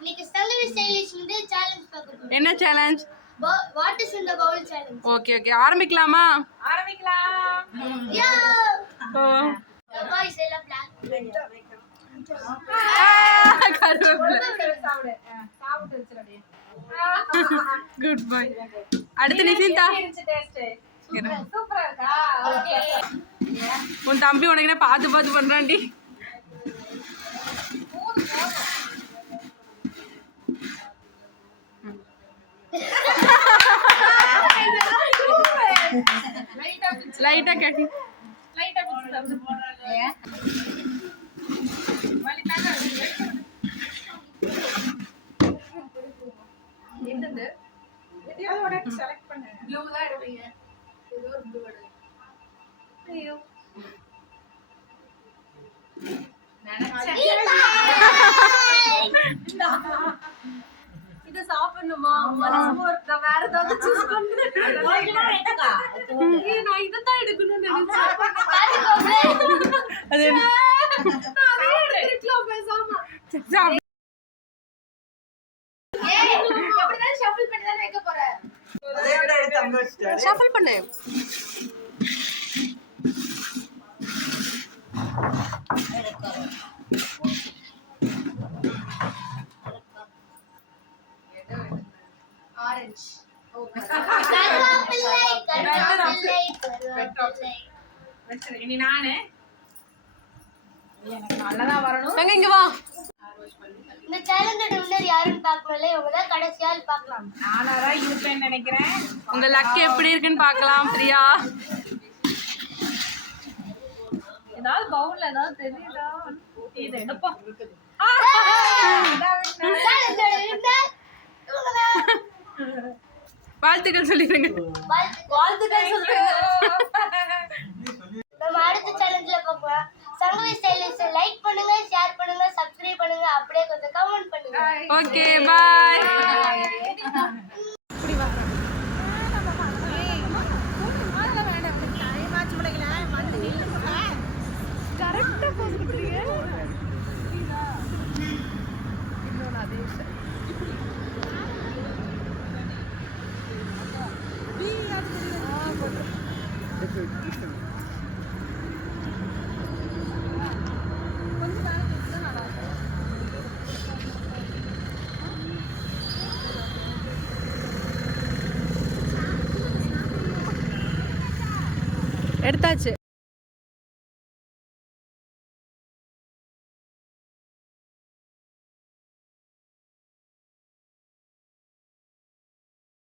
இன்னைக்கு சங்கவி ஸ்டைலிஷ் வந்து சேலஞ்ச் பார்க்க போறோம். என்ன challenge? What is in the bowl challenge. Okay okay ஆரம்பிக்கலாமா? ஆரம்பிக்கலாம். யா ஓ பாய்ஸ் எல்லாம் பிளாக் கருவேப்பிலை சாப்பிடு சாப்பிட்டு வச்சிரடி. Good bye. அடுத்து நிசிந்தா. டேஸ்ட் சூப்பரா இருக்கா? ஓகே. உன் தம்பி உனக்கு என்ன பார்த்து பார்த்து பண்றான்டி. லைட்டா கட்டி லைட்டா பிடிச்சு சாப்பிடு. வலி தாங்க. என்னது? எதையோ உனக்கு செலக்ட் பண்ணு. ப்ளூ தான் எடுப்பீங்க. ஏதோ ஒரு ப்ளூ எடு. ஐயோ. இது சாப்பிடணுமா? நான் வேற ஏதாவது சூஸ் பண்றேன். நான் இதான் எடுக்கணும்னு நினைச்சேன். அது எடுத்துக்கலாம் பேசாம. அப்படிதான் ஷஃபிள் பண்ணி தான் வைக்க போறேன். ஷஃபிள் பண்ணு. ஆரஞ்சு. கருவேப்பிலை கருவேப்பிலை வெச்சறேன். இனி நானே எனக்கு நல்லதா வரணும். எங்க இங்க வா. இந்த சேலஞ்சோட வின்னர் யாருன்னு பார்க்கணும்ல, இவங்க தான் கடைசியால் பார்க்கலாம். நானா தான் இருப்பேன்னு நினைக்கிறேன். உங்க லக் எப்படி இருக்குன்னு பார்க்கலாம் பிரியா. ஏதாவது பவுல்ல ஏதாவது தெரியுதா? இது எடுப்பா. சேலஞ்சோட வின்னர் இவங்க தான். வாழ்த்துக்கள் சொல்லிடுங்க. வாழ்த்துக்கள் சொல்றேன். நம்ம அடுத்த சேலஞ்சில் பார்க்கலாம். சங்கவி ஸ்டைலிஷ் லைக் பண்ணுங்க, ஷேர் பண்ணுங்க, சப்ஸ்கிரைப் பண்ணுங்க, அப்படியே கொஞ்சம் கமெண்ட் பண்ணுங்க. Okay bye. எடுத்தாச்சு.